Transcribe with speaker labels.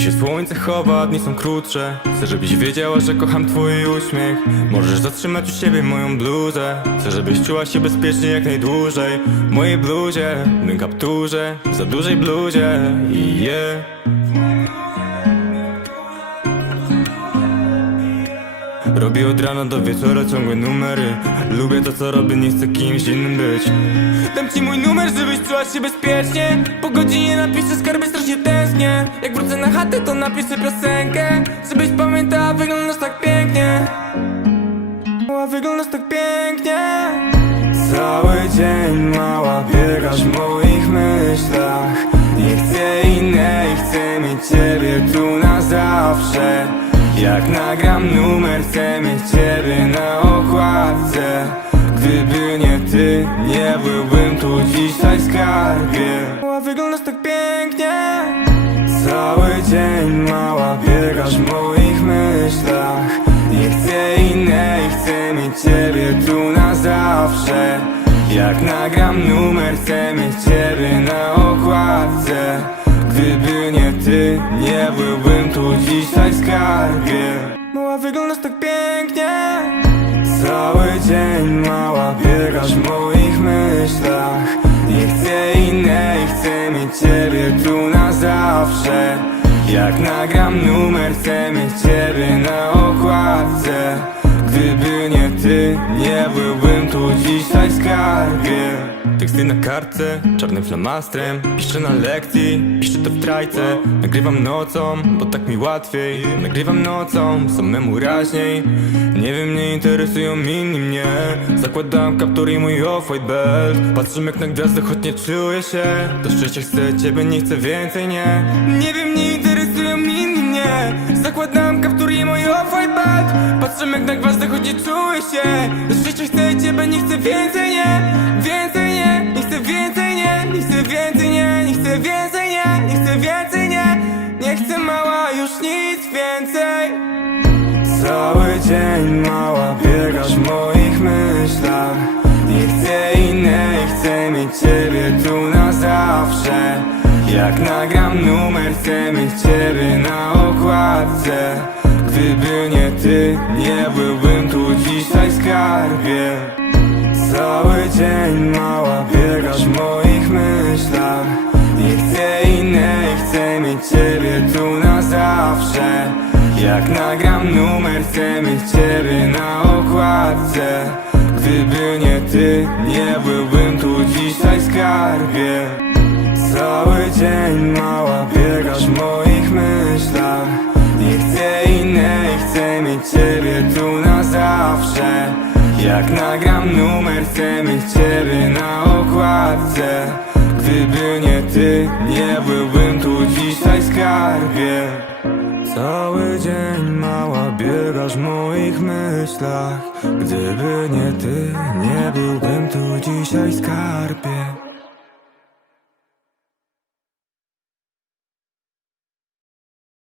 Speaker 1: się słońce chowa, dni są krótsze. Chcę żebyś wiedziała, że kocham twój uśmiech. Możesz zatrzymać u siebie moją bluzę. Chcę żebyś czuła się bezpiecznie jak najdłużej W mojej bluzie, w mym kapturze W za dużej bluzie. I yeah. Robię od rana do wieczora ciągłe numery. Lubię to co robię, nie chcę kimś innym być. Dam ci mój numer, żebyś czuła się bezpiecznie. Po godzinie napiszę Jak wrócę na chatę, to napiszę piosenkę Żebyś pamiętała, wyglądasz tak pięknie. Wyglądasz tak pięknie. Cały dzień mała biegasz w moich myślach. Nie chcę innej, chcę mieć ciebie tu na zawsze. Jak nagram numer, chcę mieć ciebie na okładce. Gdyby nie ty, nie byłbym tu dzisiaj skarbie. Wyglądasz tak pięknie Cały dzień mała biegasz w moich myślach. Nie chcę innej, chcę mieć ciebie tu na zawsze. Jak nagram numer, chcę mieć ciebie na okładce. Gdyby nie ty, nie byłbym tu dzisiaj skarbie. Mała, wyglądasz tak pięknie. Cały dzień mała biegasz w moich myślach. Nie chcę innej, chcę mieć ciebie tu na zawsze Jak nagram numer, chcę mieć ciebie na okładce. Gdyby nie ty, nie byłbym tu dzisiaj skarbie. Teksty na kartce, czarnym flamastrem Piszę na lekcji, piszę to w trajce. Nagrywam nocą, bo tak mi łatwiej. Nagrywam nocą, samemu raźniej Nie wiem, nie interesują inni mnie. Zakładam kaptur i mój off-white belt. Patrzę jak na gwiazdę, choć nie czuję się. Do szczęścia chcę ciebie, nie chcę więcej, nie. Nie wiem, nie Zakładam kaptur i mój off-white Patrzę jak na gwiazdę, choć nie czuję się. Do szczęścia chcę ciebie, nie chcę więcej, nie. Więcej, nie, nie chcę więcej, nie. Nie chcę więcej, nie, nie chcę więcej, nie. Nie chcę więcej, nie. Nie chcę mała już nic więcej. Cały dzień mała biegasz moich myślach nagram numer, chcę mieć ciebie na okładce. Gdyby nie ty, nie byłbym tu dzisiaj skarbie. Cały dzień mała biegasz w moich myślach. Nie chcę innej, chcę mieć ciebie tu na zawsze. Jak nagram numer, chcę mieć ciebie na okładce. Gdyby nie ty, nie byłbym tu dzisiaj skarbie. Cały dzień mała mieć ciebie tu na zawsze. Jak nagram numer, chcę mieć ciebie na okładce. Gdyby nie ty, nie byłbym tu dzisiaj skarbie. Cały dzień mała biegasz w moich myślach. Gdyby nie ty, nie byłbym tu dzisiaj skarbie